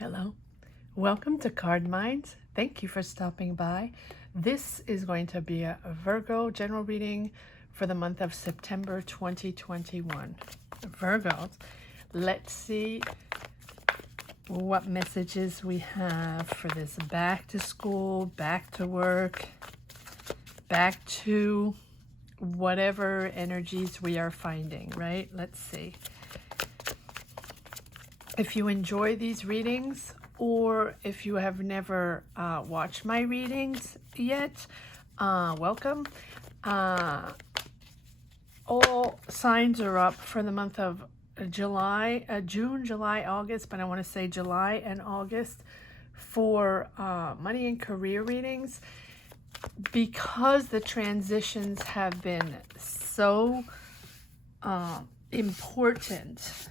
Hello, welcome to Card Minds. Thank you for stopping by. This is going to be a Virgo general reading for the month of September 2021. Virgos, let's see what messages we have for this back to school, back to work, back to whatever energies we are finding, right? Let's see. If you enjoy these readings, or if you have never watched my readings yet, welcome. All signs are up for the month of June, July, August, but I want to say July and August for money and career readings, because the transitions have been so important.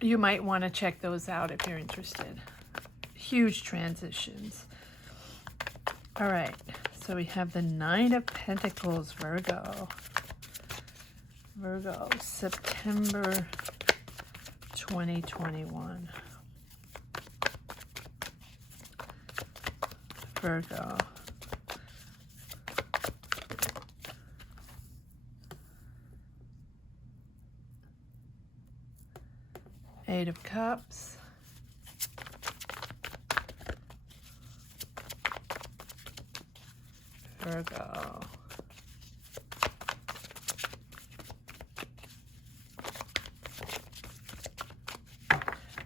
You might want to check those out if you're interested. Huge transitions. All right, so we have the Nine of Pentacles, Virgo. Virgo, September 2021. Virgo. Eight of Cups. Virgo.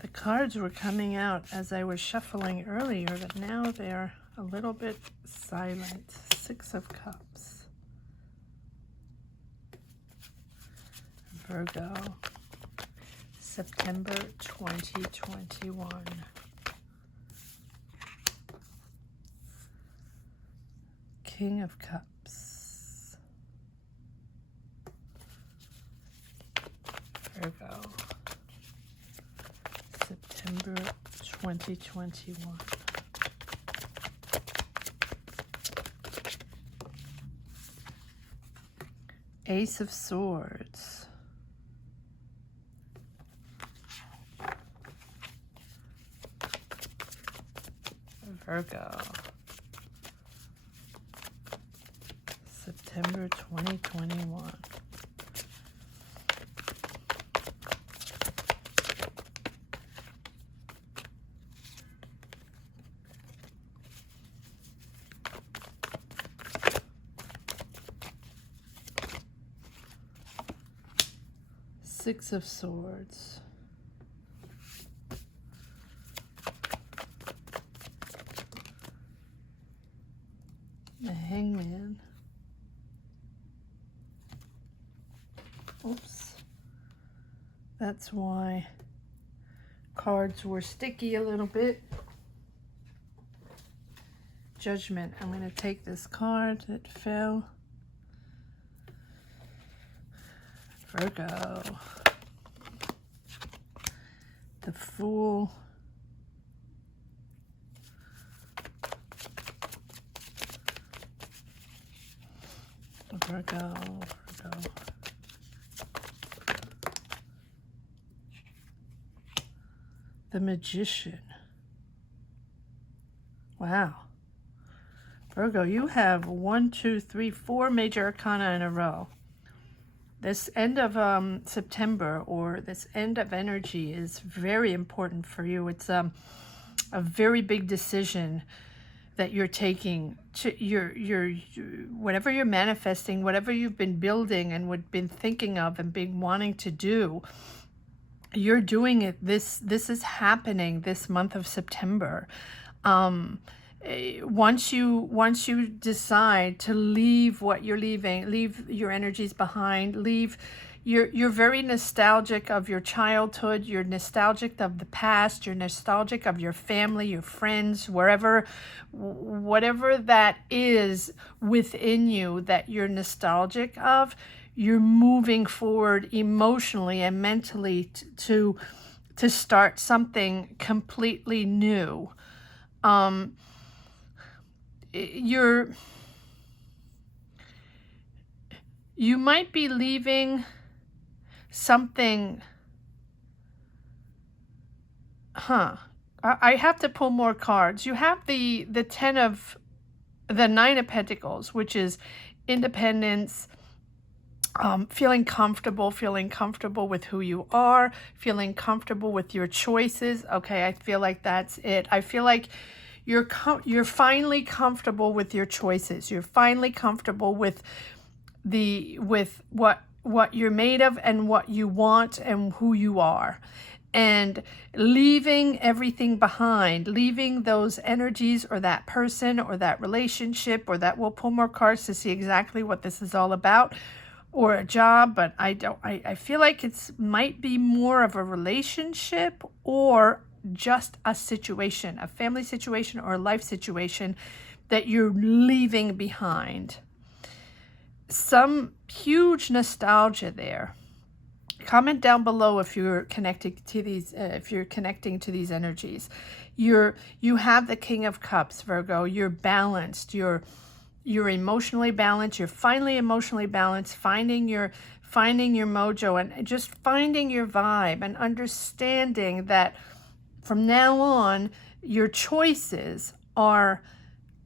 The cards were coming out as I was shuffling earlier, but now they're a little bit silent. Six of Cups. Virgo. September 2021. King of Cups. Virgo. September 2021. Ace of Swords. Virgo. September 2021. Six of Swords. The Hangman. Oops. That's why cards were sticky a little bit. Judgment. I'm going to take this card that fell. Virgo. The Fool. Virgo. The Magician. Wow. Virgo, you have 4 major arcana in a row. This end of September, or this end of energy, is very important for you. It's a very big decision that you're taking. Whatever you're manifesting, whatever you've been building and been thinking of and been wanting to do, you're doing it. This is happening this month of September. Once you decide to leave what you're leaving, leave your energies behind, you're very nostalgic of your childhood, you're nostalgic of the past, you're nostalgic of your family, your friends, whatever that is within you that you're nostalgic of. You're moving forward emotionally and mentally to start something completely new. You might be leaving something I have to pull more cards. You have the Nine of Pentacles, which is independence, feeling comfortable with who you are, feeling comfortable with your choices. Okay, I feel like that's it. I feel like you're finally comfortable with your choices. You're finally comfortable with what you're made of and what you want and who you are, and leaving everything behind, leaving those energies or that person or that relationship, or that, we'll pull more cards to see exactly what this is all about, or a job. But I feel like it's might be more of a relationship, or just a situation, a family situation or a life situation that you're leaving behind. Some huge nostalgia there. Comment down below if you're connecting to these energies. You have the King of Cups, Virgo. You're balanced. You're emotionally balanced. You're finally emotionally balanced, finding your mojo and just finding your vibe, and understanding that from now on your choices are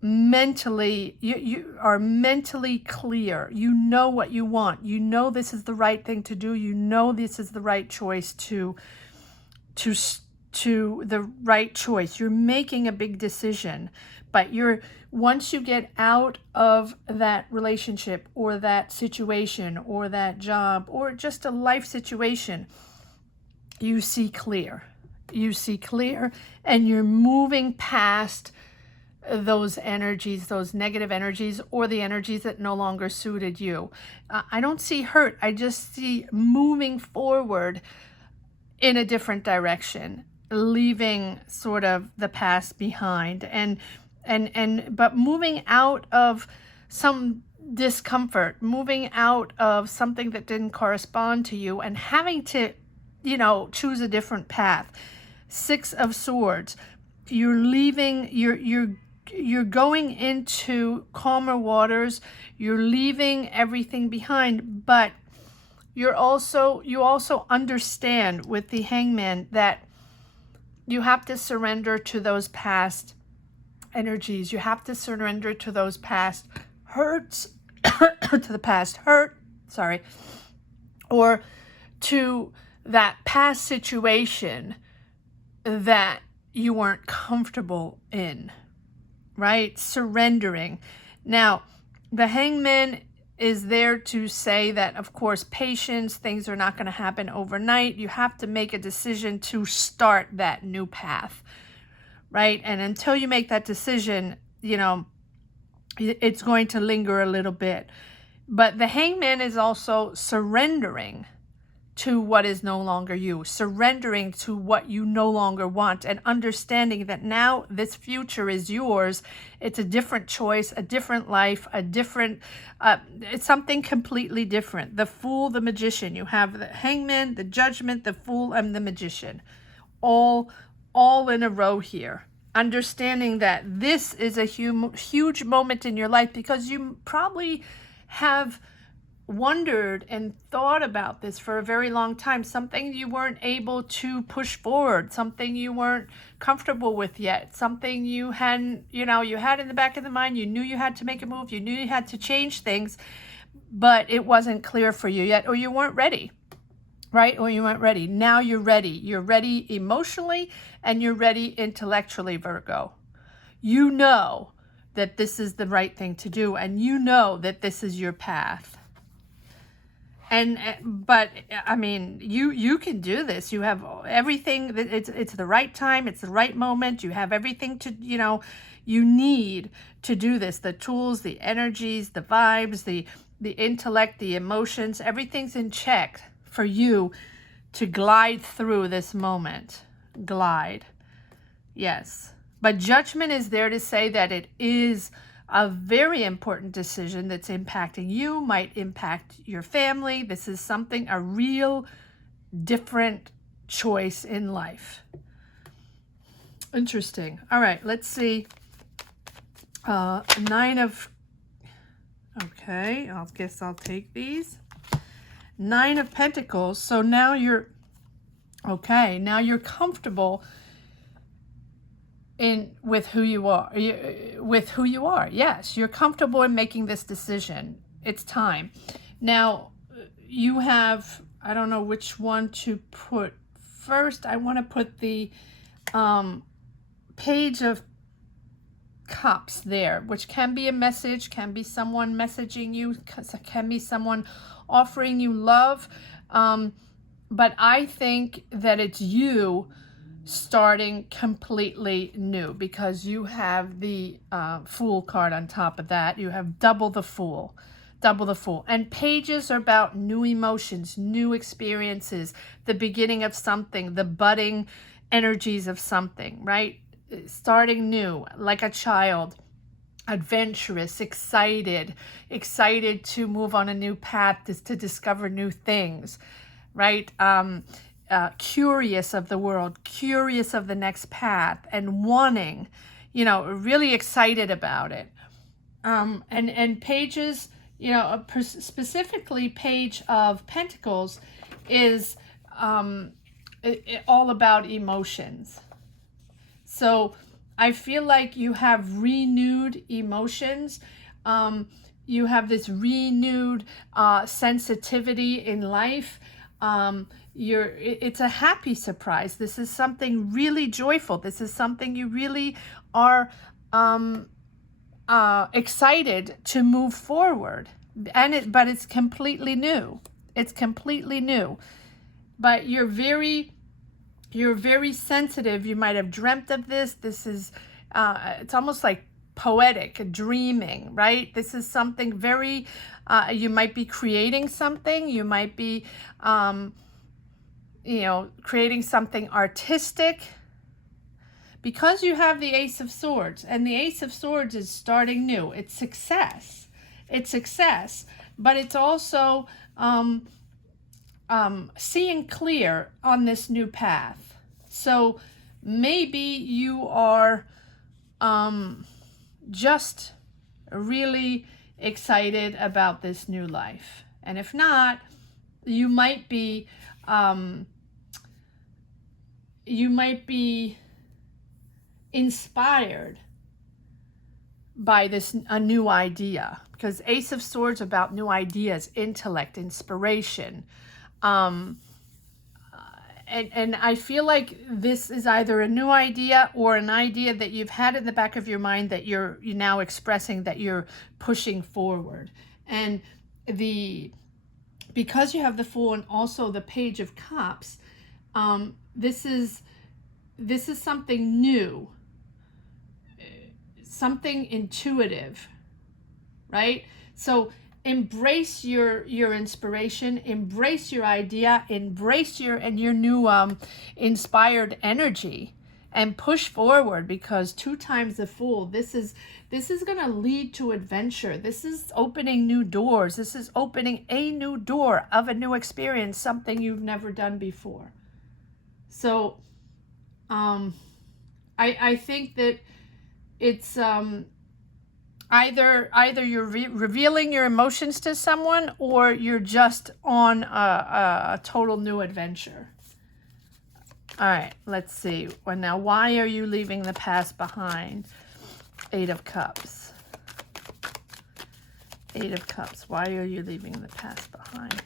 mentally, you are mentally clear. You know what you want. You know this is the right thing to do. You know this is the right choice to the right choice. You're making a big decision, but once you get out of that relationship or that situation or that job or just a life situation, you see clear. You see clear, and you're moving past those energies, those negative energies, or the energies that no longer suited you. I don't see hurt. I just see moving forward in a different direction, leaving sort of the past behind, but moving out of some discomfort, moving out of something that didn't correspond to you, and having to, choose a different path. Six of Swords. You're leaving, you're going into calmer waters. You're leaving everything behind, but you also understand with the Hangman that you have to surrender to those past energies. You have to surrender to those past hurts, to the past hurt, or to that past situation that you weren't comfortable in, right? Surrendering. Now, the Hangman is there to say that, of course, patience, things are not going to happen overnight. You have to make a decision to start that new path, right? And until you make that decision, it's going to linger a little bit. But the Hangman is also surrendering to what is no longer you, surrendering to what you no longer want, and understanding that now this future is yours. It's a different choice, a different life, it's something completely different. The Fool, the Magician. You have the Hangman, the Judgment, the Fool, and the Magician, all in a row here. Understanding that this is a huge moment in your life, because you probably have wondered and thought about this for a very long time. Something you weren't able to push forward, something you weren't comfortable with yet, something you hadn't, you had in the back of the mind. You knew you had to make a move, you knew you had to change things, but it wasn't clear for you yet, or you weren't ready, right? Or you weren't ready. Now you're ready. You're ready emotionally, and you're ready intellectually, Virgo. You know that this is the right thing to do, and you know that this is your path. But I mean, you can do this. You have everything. It's the right time. It's the right moment. You have everything to, you need to do this. The tools, the energies, the vibes, the intellect, the emotions, everything's in check for you to glide through this moment. Glide. Yes. But Judgment is there to say that it is a very important decision that's impacting you, might impact your family. This is a real different choice in life. Interesting. All right, let's see. Okay, I guess I'll take these. 9 of Pentacles. So now you're comfortable. with who you are, Yes, you're comfortable in making this decision. It's time. Now, you have, I don't know which one to put first. I want to put the Page of Cups there, which can be a message, can be someone messaging you, can be someone offering you love. But I think that it's you starting completely new, because you have the Fool card on top of that. You have double the Fool. And pages are about new emotions, new experiences, the beginning of something, the budding energies of something, right? Starting new, like a child, adventurous, excited to move on a new path, to discover new things, right? Curious of the world, curious of the next path, and wanting, really excited about it. And pages, specifically Page of Pentacles is all about emotions. So I feel like you have renewed emotions. You have this renewed sensitivity in life. It's a happy surprise. This is something really joyful. This is something you really are excited to move forward. But it's completely new. It's completely new. But you're very sensitive. You might have dreamt of this. This is, it's almost like poetic, dreaming, right? This is something very, you might be creating something. You might be, creating something artistic, because you have the Ace of Swords, and the Ace of Swords is starting new. It's success. But it's also seeing clear on this new path. So maybe you are just really excited about this new life. And if not, you might be inspired by a new idea, because Ace of Swords about new ideas, intellect, inspiration. And I feel like this is either a new idea or an idea that you've had in the back of your mind that you're now expressing, that you're pushing forward. And because you have the Fool and also the Page of Cups, this is something new, something intuitive, right? So embrace your inspiration, embrace your idea, embrace your new inspired energy, and push forward, because 2 times the Fool, this is going to lead to adventure. This is opening new doors. This is opening a new door of a new experience, something you've never done before. So I think that it's either you're revealing your emotions to someone, or you're just on a total new adventure. All right, let's see. Well, now, why are you leaving the past behind? 8 of Cups. 8 of Cups. Why are you leaving the past behind?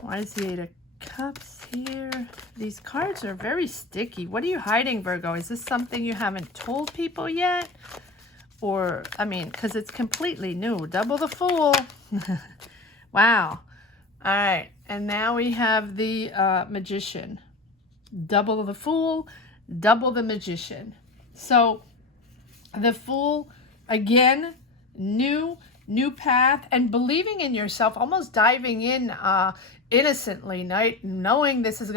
Why is the 8 of Cups here? These cards are very sticky. What are you hiding, Virgo? Is this something you haven't told people yet? Or, because it's completely new. Double the Fool. Wow. All right. And now we have the Magician. Double the Fool, double the Magician. So the Fool, again, new path, and believing in yourself, almost diving in innocently, right? Knowing this is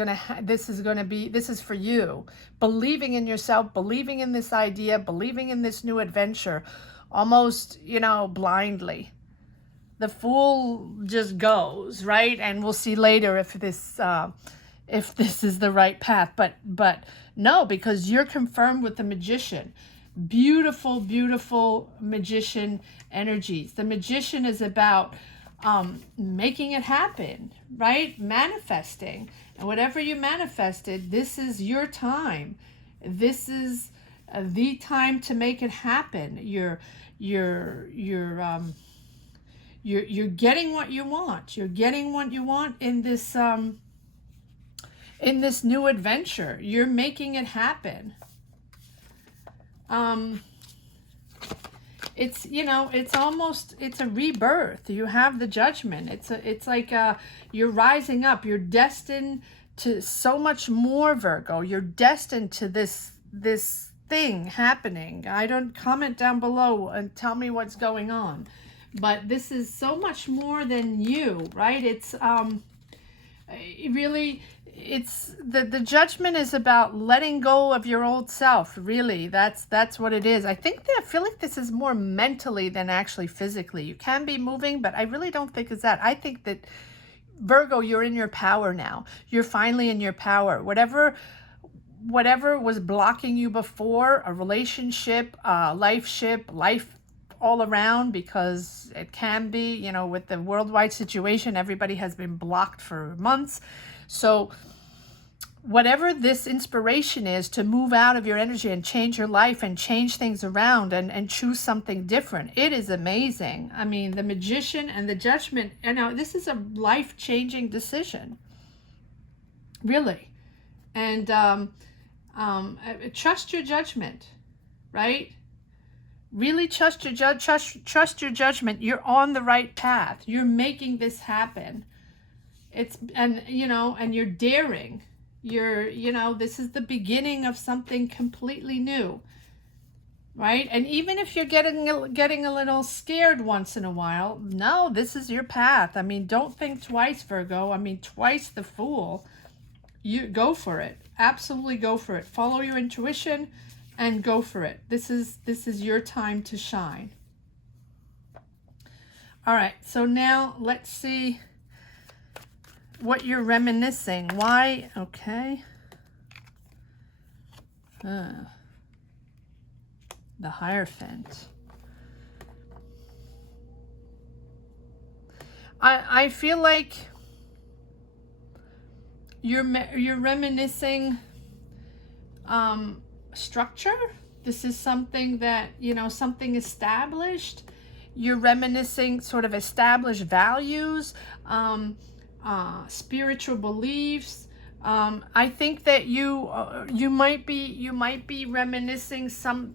for you, believing in yourself, believing in this idea, believing in this new adventure, almost, blindly. The Fool just goes, right? And we'll see later if this is the right path, but no, because you're confirmed with the Magician. Beautiful, beautiful Magician energies. The Magician is about making it happen, right? Manifesting. And whatever you manifested, this is your time. This is the time to make it happen. You're getting what you want. You're getting what you want in this new adventure. You're making it happen. It's, you know, it's a rebirth. You have the Judgment. It's like you're rising up. You're destined to so much more, Virgo. You're destined to this thing happening. I don't comment down below and tell me what's going on. But this is so much more than you, right? It's really, it's the Judgment is about letting go of your old self. Really, that's what it is. I feel like this is more mentally than actually physically. You can be moving, but I really don't think it's that. I think that, Virgo, you're in your power now. You're finally in your power. Whatever was blocking you before, a relationship, life all around, because it can be, you know, with the worldwide situation, everybody has been blocked for months. So whatever this inspiration is to move out of your energy and change your life and change things around and choose something different, it is amazing. I mean, the Magician and the Judgment, you know, this is a life-changing decision, really. And trust your judgment, right? Really trust your judgment. You're on the right path. You're making this happen. And you're daring. This is the beginning of something completely new, right? And even if you're getting a little scared once in a while, no, this is your path. I mean, don't think twice, Virgo. I mean, twice the fool. You go for it. Absolutely go for it. Follow your intuition and go for it. This is your time to shine. All right, so now let's see what you're reminiscing. Why? Okay. The Hierophant. I feel like you're reminiscing structure. This is something that, something established. You're reminiscing sort of established values, spiritual beliefs. I think that you might be reminiscing some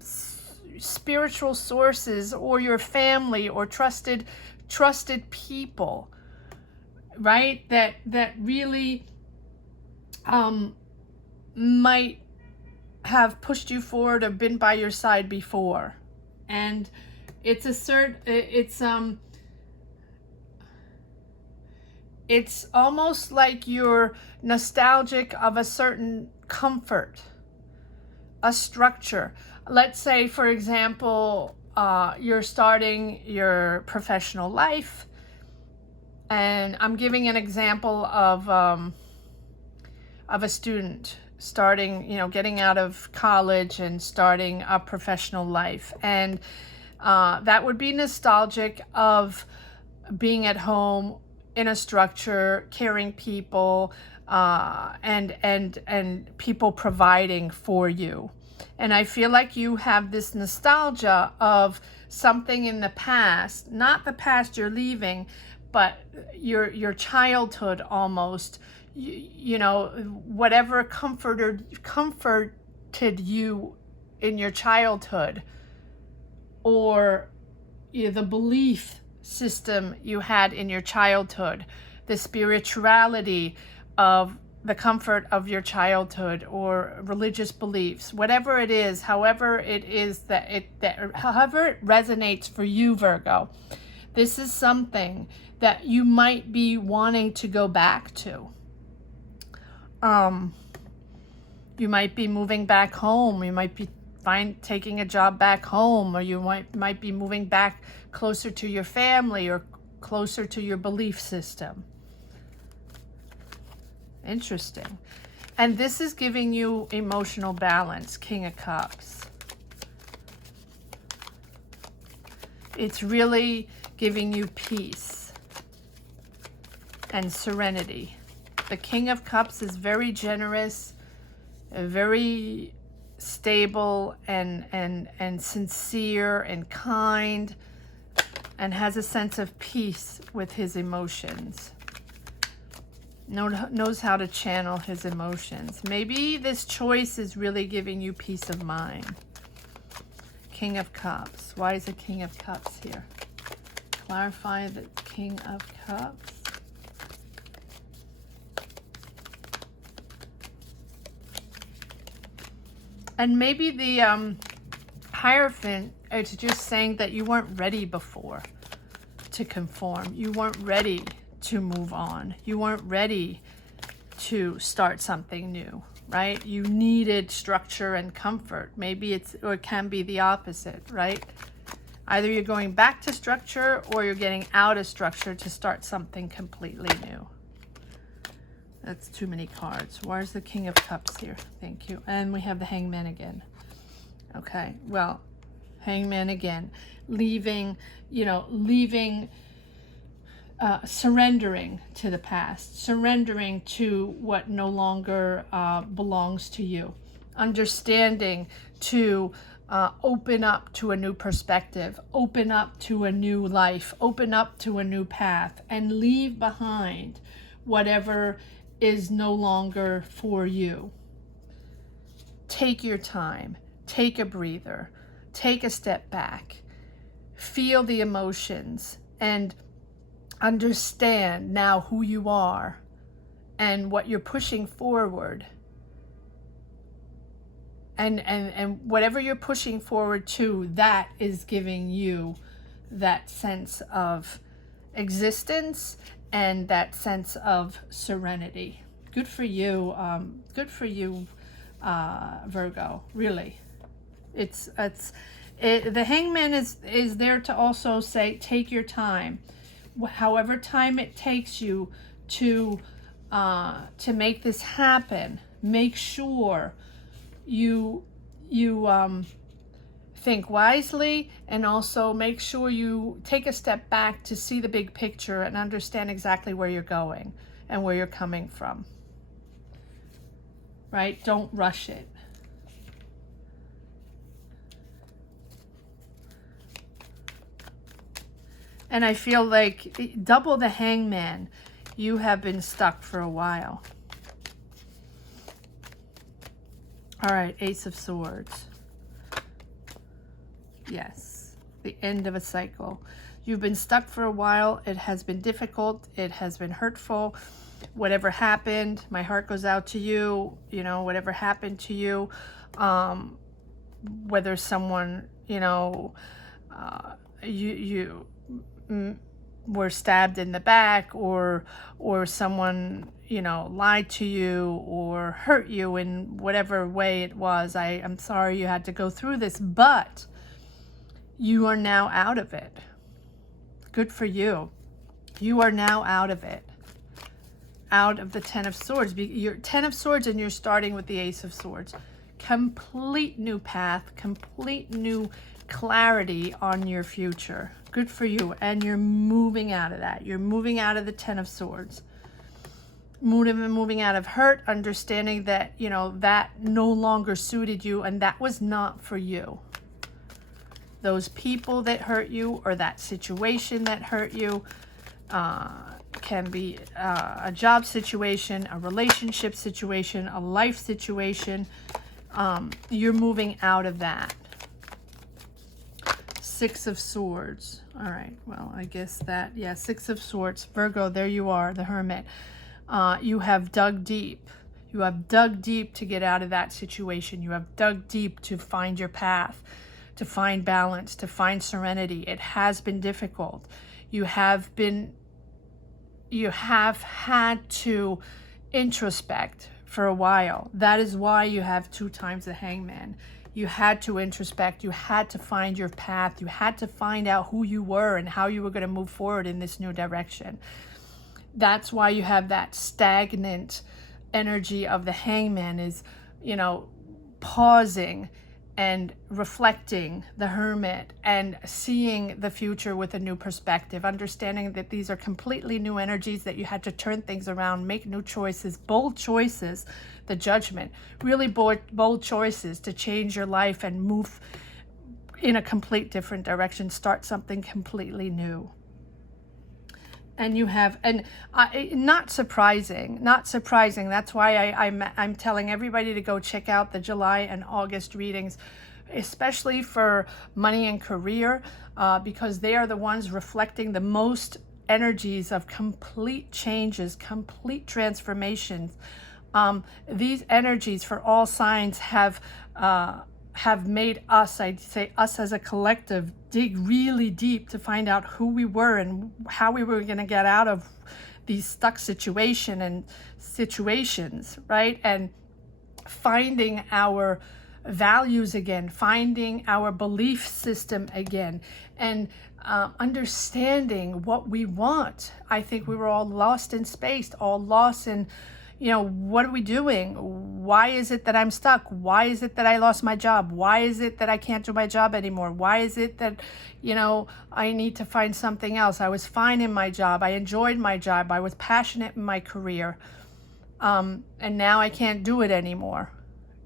spiritual sources, or your family, or trusted people, right? That really might have pushed you forward or been by your side before. And it's almost like you're nostalgic of a certain comfort, a structure. Let's say, for example, you're starting your professional life, and I'm giving an example of a student starting, getting out of college and starting a professional life. And that would be nostalgic of being at home in a structure, caring people, and people providing for you. And I feel like you have this nostalgia of something in the past, not the past you're leaving, but your childhood almost. Whatever comforted you in your childhood, or the belief system you had in your childhood, the spirituality of the comfort of your childhood, or religious beliefs, whatever it is, however it resonates for you, Virgo. This is something that you might be wanting to go back to. You might be moving back home. You might be taking a job back home, or you might be moving back closer to your family, or closer to your belief system. Interesting. And this is giving you emotional balance, King of Cups. It's really giving you peace and serenity. The King of Cups is very generous, very stable and sincere and kind, and has a sense of peace with his emotions. Knows how to channel his emotions. Maybe this choice is really giving you peace of mind. King of Cups. Why is the King of Cups here? Clarify the King of Cups. And maybe the Hierophant is just saying that you weren't ready before to conform. You weren't ready to move on. You weren't ready to start something new, right? You needed structure and comfort. Maybe it can be the opposite, right? Either you're going back to structure or you're getting out of structure to start something completely new. That's too many cards. Where's the King of Cups here? Thank you. And we have the Hangman again. Okay, well, Hangman again. Leaving, surrendering to the past. Surrendering to what no longer belongs to you. Understanding to open up to a new perspective. Open up to a new life. Open up to a new path. And leave behind whatever is no longer for you. Take your time. Take a breather. Take a step back. Feel the emotions and understand now who you are and what you're pushing forward. And whatever you're pushing forward to, that is giving you that sense of existence and that sense of serenity. Good for you. Good for you, Virgo. Really, the Hangman is there to also say, take your time, however time it takes you to make this happen. Make sure you think wisely, and also make sure you take a step back to see the big picture and understand exactly where you're going and where you're coming from. Right? Don't rush it. And I feel like double the Hangman. You have been stuck for a while. All right, Ace of Swords. Yes, the end of a cycle. You've been stuck for a while. It has been difficult. It has been hurtful. Whatever happened, my heart goes out to you. Whatever happened to you, whether someone, you were stabbed in the back, or someone, lied to you or hurt you in whatever way it was. I'm sorry you had to go through this, but you are now out of it. Good for you. You are now out of it. Out of the Ten of Swords. You're Ten of Swords and you're starting with the Ace of Swords. Complete new path, complete new clarity on your future. Good for you. And you're moving out of that. You're moving out of the Ten of Swords. Moving out of hurt, understanding that, that no longer suited you and that was not for you. Those people that hurt you or that situation that hurt you can be a job situation, a relationship situation, a life situation. You're moving out of that. Six of Swords. All right, well, I guess that, yeah, Six of Swords. Virgo, there you are, the Hermit. You have dug deep. You have dug deep to get out of that situation. You have dug deep to find your path, to find balance, to find serenity. It has been difficult. You have had to introspect for a while. That is why you have 2 times the Hangman. You had to introspect. You had to find your path. You had to find out who you were and how you were going to move forward in this new direction. That's why you have that stagnant energy of the Hangman, is, pausing and reflecting, the Hermit, and seeing the future with a new perspective, understanding that these are completely new energies, that you had to turn things around, make new choices, bold choices, the Judgment, really bold choices to change your life and move in a complete different direction, start something completely new. And you have, and not surprising. That's why I'm telling everybody to go check out the July and August readings, especially for money and career, because they are the ones reflecting the most energies of complete changes, complete transformations. These energies for all signs have made us, I'd say us as a collective, dig really deep to find out who we were and how we were going to get out of these stuck situations, right? And finding our values again, finding our belief system again, and understanding what we want. I think we were all lost in space, all lost in, what are we doing? Why is it that I'm stuck? Why is it that I lost my job? Why is it that I can't do my job anymore? Why is it that, I need to find something else? I was fine in my job. I enjoyed my job. I was passionate in my career. And now I can't do it anymore.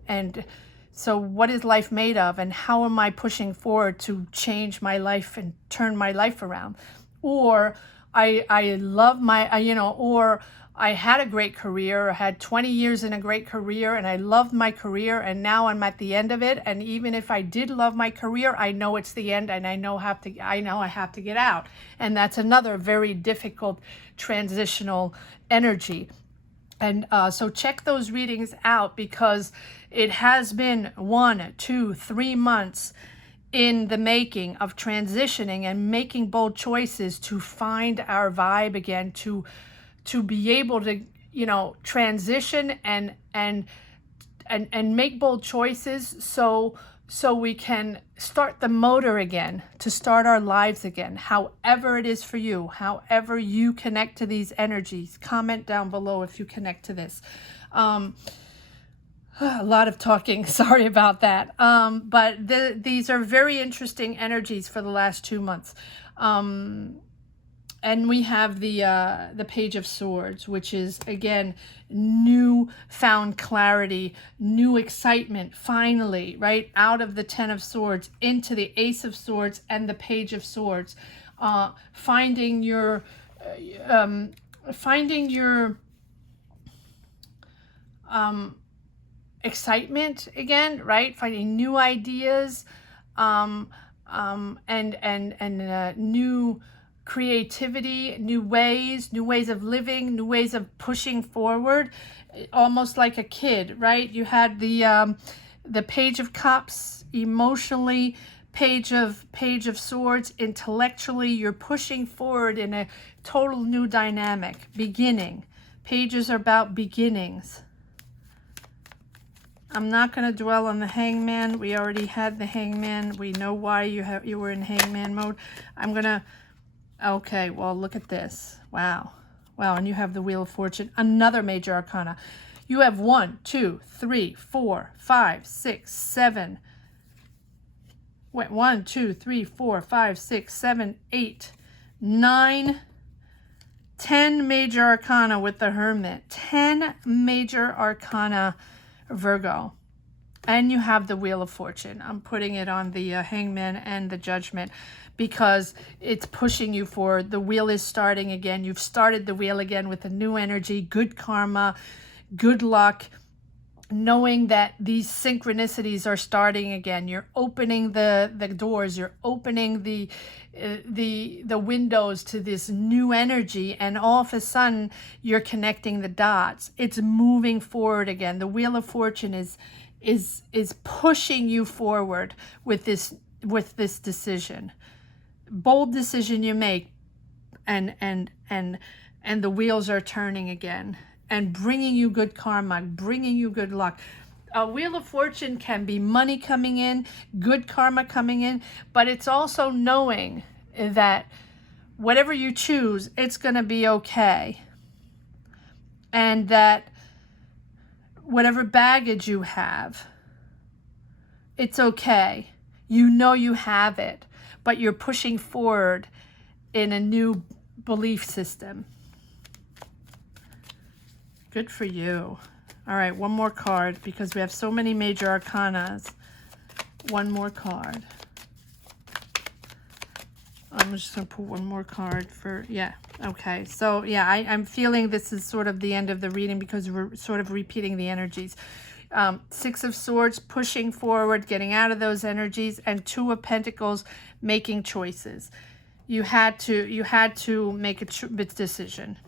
And so what is life made of? And how am I pushing forward to change my life and turn my life around? Or I love my, or I had a great career, I had 20 years in a great career, and I loved my career, and now I'm at the end of it. And even if I did love my career, I know it's the end, and I know I have to get out. And that's another very difficult transitional energy. And so check those readings out, because it has been 1, 2, 3 months in the making of transitioning and making bold choices to find our vibe again, to be able to, transition and make bold choices so we can start the motor again, to start our lives again, however it is for you, however you connect to these energies. Comment down below if you connect to this. A lot of talking, sorry about that. But these are very interesting energies for the last 2 months. And we have the Page of Swords, which is, again, new found clarity, new excitement, finally, right? Out of the Ten of Swords into the Ace of Swords and the Page of Swords. Finding your excitement again, right? Finding new ideas, and new creativity, new ways of living, new ways of pushing forward, almost like a kid, right? You had the Page of Cups emotionally, Page of Swords intellectually. You're pushing forward in a total new dynamic, beginning. Pages are about beginnings. I'm not going to dwell on the Hangman. We already had the Hangman. We know why you were in Hangman mode. I'm going to... Okay, well, look at this. Wow. And you have the Wheel of Fortune, another major arcana. You have 1, 2, 3, 4, 5, 6, 7. Wait, 1, 2, 3, 4, 5, 6, 7, 8, 9, 10 major arcana with the Hermit. 10 major arcana, Virgo. And you have the Wheel of Fortune. I'm putting it on the Hangman and the Judgment, because it's pushing you forward. The wheel is starting again. You've started the wheel again with a new energy, good karma, good luck, knowing that these synchronicities are starting again. You're opening the doors. You're opening the windows to this new energy, and all of a sudden you're connecting the dots. It's moving forward again. The Wheel of Fortune is pushing you forward with this decision. Bold decision you make, and the wheels are turning again and bringing you good karma, bringing you good luck. A Wheel of Fortune can be money coming in, good karma coming in, but it's also knowing that whatever you choose, it's going to be okay. And that whatever baggage you have, it's okay. You know you have it, but you're pushing forward in a new belief system. Good for you. All right, one more card because we have so many major arcanas. One more card. I'm just going to put one more card for, yeah, okay. So, yeah, I'm feeling this is sort of the end of the reading because we're sort of repeating the energies. Six of Swords, pushing forward, getting out of those energies, and Two of Pentacles, making choices. You had to make a decision.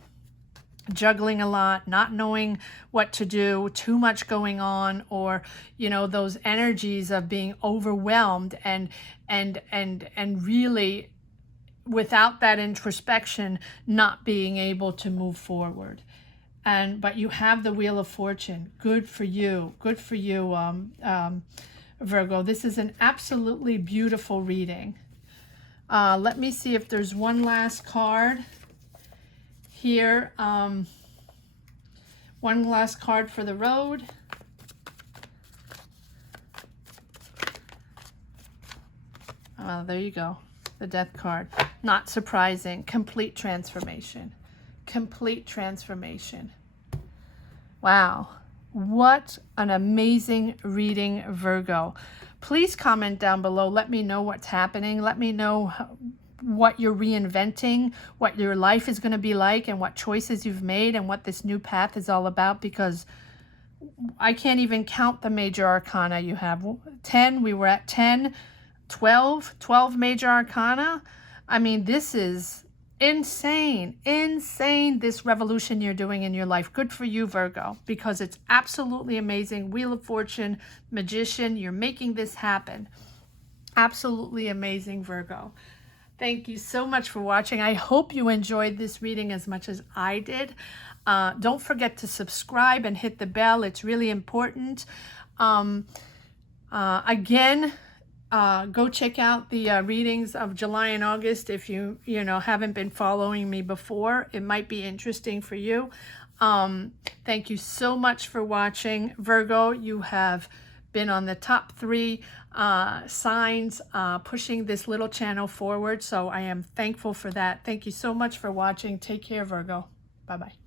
Juggling a lot, not knowing what to do, too much going on, or you know, those energies of being overwhelmed and really without that introspection, not being able to move forward. But you have the Wheel of Fortune. Good for you. Good for you, Virgo. This is an absolutely beautiful reading. Let me see if there's one last card here. One last card for the road. There you go. The Death card. Not surprising. Complete transformation. Complete transformation. Wow. What an amazing reading, Virgo. Please comment down below. Let me know what's happening. Let me know what you're reinventing, what your life is going to be like, and what choices you've made, and what this new path is all about, because I can't even count the major arcana you have. 10, we were at 10, 12 major arcana. I mean, this is insane, this revolution you're doing in your life. Good for you, Virgo, because it's absolutely amazing. Wheel of Fortune, Magician, you're making this happen. Absolutely amazing, Virgo. Thank you so much for watching. I hope you enjoyed this reading as much as I did. Don't forget to subscribe and hit the bell. It's really important. Again, go check out the readings of July and August if you haven't been following me before. It might be interesting for you. Thank you so much for watching, Virgo. You have been on the top 3 signs pushing this little channel forward, so I am thankful for that. Thank you so much for watching. Take care, Virgo. Bye-bye.